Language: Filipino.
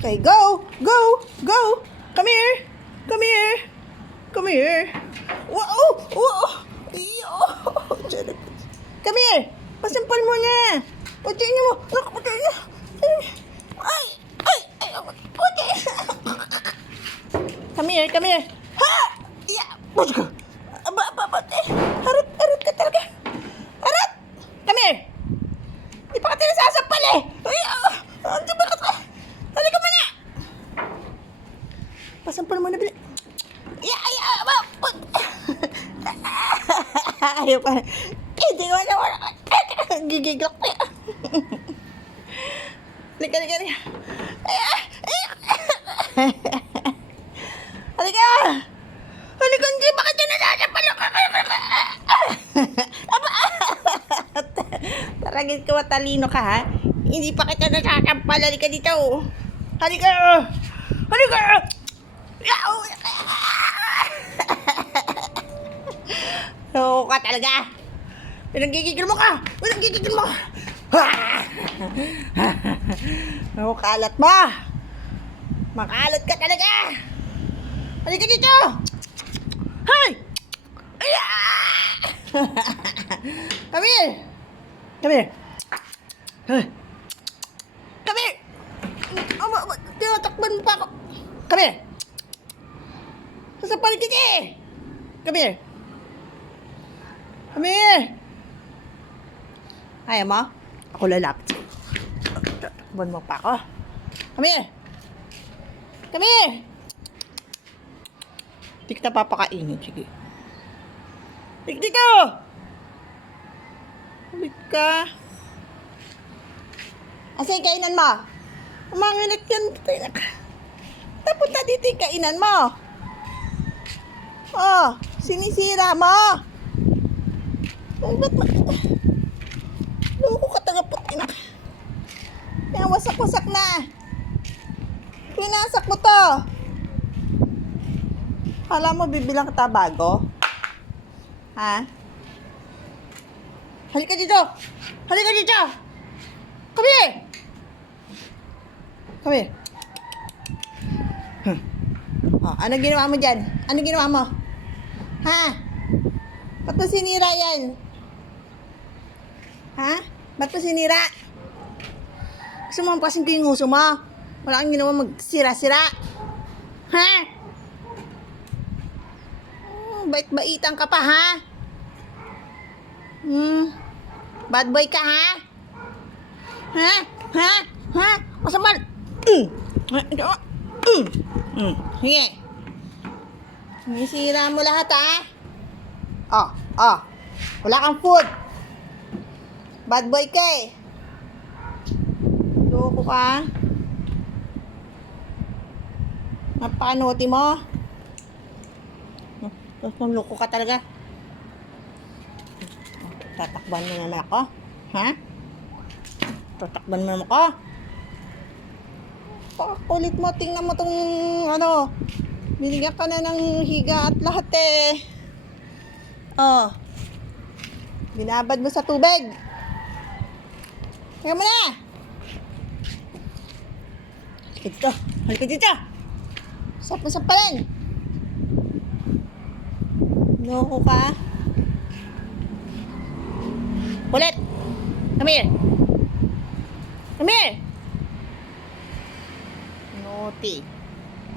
Okay, go! Go! Go! Come here! Come here! Come here! Wow! Wow! Come here! Pasampal mo na! Patayin mo! Patayin mo! Ay! Ay! Ay! Patayin! Come here! Come here! Ha! Yeah! Push ka! Aba! Harap! Harap ka talaga! Harap! Come here! Di pa ka tinasasampal eh! Ay! Di ba ka? Halika mo na! Pasampal mo na bili. Ayaw pa. Hindi ko na wala. Gigiglok na. Halika. Halika! Halika, hindi ba ka dyan nasasampal? Taragin ka, matalino ka ha? Hindi pa kita nasasampal. Halika dito. Halika! Oo ka talaga. Pinagigigil mo ka. Oo, kalat mo. Makalat ka talaga. Halika dito. Hay! Come here. Tinatakban mo pa ako. Come here. Sasampalin kita eh. Come here. Ayaw mo? Ako lalapit. Tatakban mo pa ako. Come here. Hindi kita papakainin. Sige. Dito! Ulit ka. Asa yung kainan mo? Umanginat yan. Tapunta dito yung kainan mo. Oh, sinisira mo. Ba't loko ka taga putina. Kaya wasak-wasak na. Pinasak mo to. Alam mo, bibilang kita bago? Ha? Halika dito! Come here! Oh, ano ginawa mo dyan? Ano ginawa mo? Ha? Ba't mo sinira yan? Ha? Ba't mo sinira? Gusto mo pasin ko yung uso mo? Wala kang ginawa magsira-sira? Ha? Bait-baitan ka pa, ha? Bad boy ka, ha? Ha? Masamal! Sige. Sinisira mo lahat, ha? Oh. Wala kang food. Bad boy ka eh. Loko ka. Napaka-naughty mo. Loko ka talaga. Tatakban mo naman ako. Ha? Tatakban mo naman ako. Pakulit mo. Tingnan mo tong binigyan ka na ng higa at lahat eh. Oh. Binabad mo sa tubig. Kaya mo na. Halika dito. Sampalin. Loko ka. Ulit. Come here. Naughty.